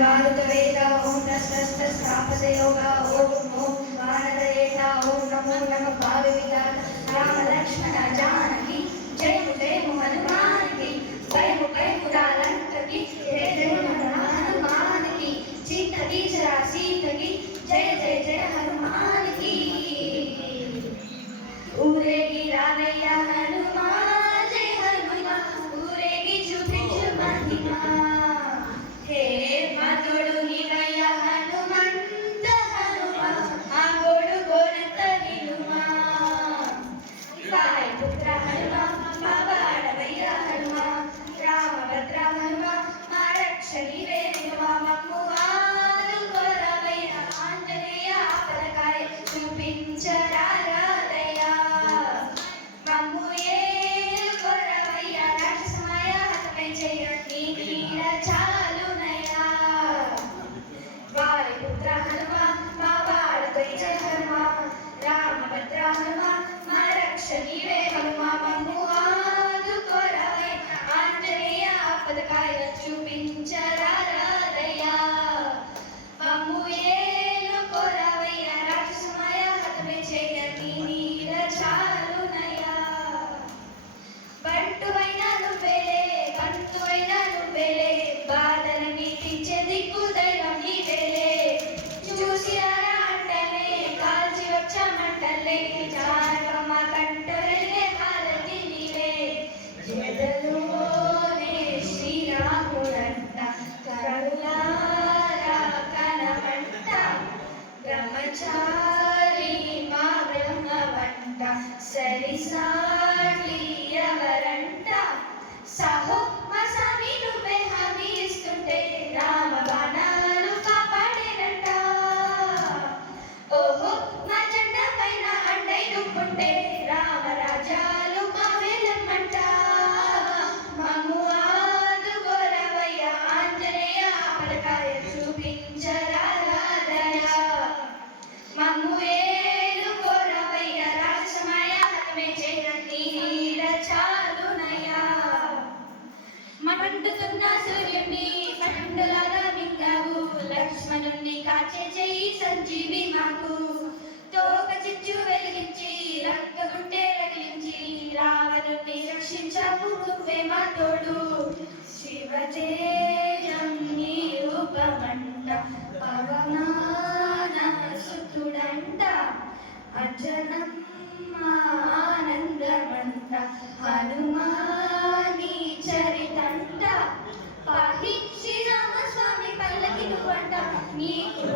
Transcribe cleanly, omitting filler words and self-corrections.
भारुतवेद ओम तस्स्थापते योग ओम ओम भारतवेद ओम नमो नमः भाविविदात राम लक्ष्मण जानकी जय जय हनुमान की जय जय मुदालंत की जय जय हनुमान की चित्त की चरा सीत की जय जय जय हनुमान की ఊరేగి రానయ్య హనుమాన్ జయ హనుమాన్ ఊరేగి చూపించు మహిమ హే మాతోడు నీవయ్య హనుమంత హనుమాన్ ఆ గోడు గోడంత నిలుమా వాయ్ పుత్ర హనుమాన్ బాబాడవయ్య హనుమాన్ రామభద్ర హనుమాన్ మా రక్ష నీవే నిలుమా మమ్ము ఆదుకోరవయ్య ఆంజనేయ ఆపదకాయ చూపించరా నీవే హనుమా మమ్ము ఆదుకోరవై ఆంజనేయ ఆపదకాయ చూపించరాదయ్యా మమ్ము ఏలుకోరవయ్య రాక్షసమయ హతమే చేయ నీ నీడ చాలునయ్యా బంటువైన నువ్వేలే బంటువైన నువ్వేలే బాధలని తీర్చే దిక్కు దైవం నీవేలే చూసి రారా అంటనే కాల్చి వచ్చామంటలే చారకమ్మ కంటొరలే హారతి నీవే జగదలోనే శ్రీరాముడంట కరుణారా కనవంట బ్రహ్మచారి మా బ్రహ్మవంట సరిసాటి ఎవరంట సహో మా స్వామి నువ్వే హామీ ఇస్తుంటే రామ బాణాలు కాపాడేనంట ఓహో మా జెండ పైన అండై నువ్వుంటే రామరాజాలు మా వేలమ్మంట మమ్ము ఆదుకోరవయ్య ఆంజనేయ ఆపదకాయ చూపించరాదయ్యా మమ్ము ఏలుకోరవయ్య రాక్షసమయ హతమే చేయండి నీడ చాలునయ్యా మండుతున్న సూర్యుడిని పండులాగా మింగావు లక్ష్మణుణ్ణి కాచే చెయ్యి సంజీవి మాకు తోక చిచ్చు వెలిగించి రక్తగుండె రగిలించి రావణుణ్ణి రక్షించావు నువ్వే మా తోడు శివతేజం నీ రూపమంట పవమాన సుతుడంట అర్జనం ఆనందమంట హనుమాని చరితంట పాహి శ్రీరామస్వామి పల్లకి నువ్వంట నీకు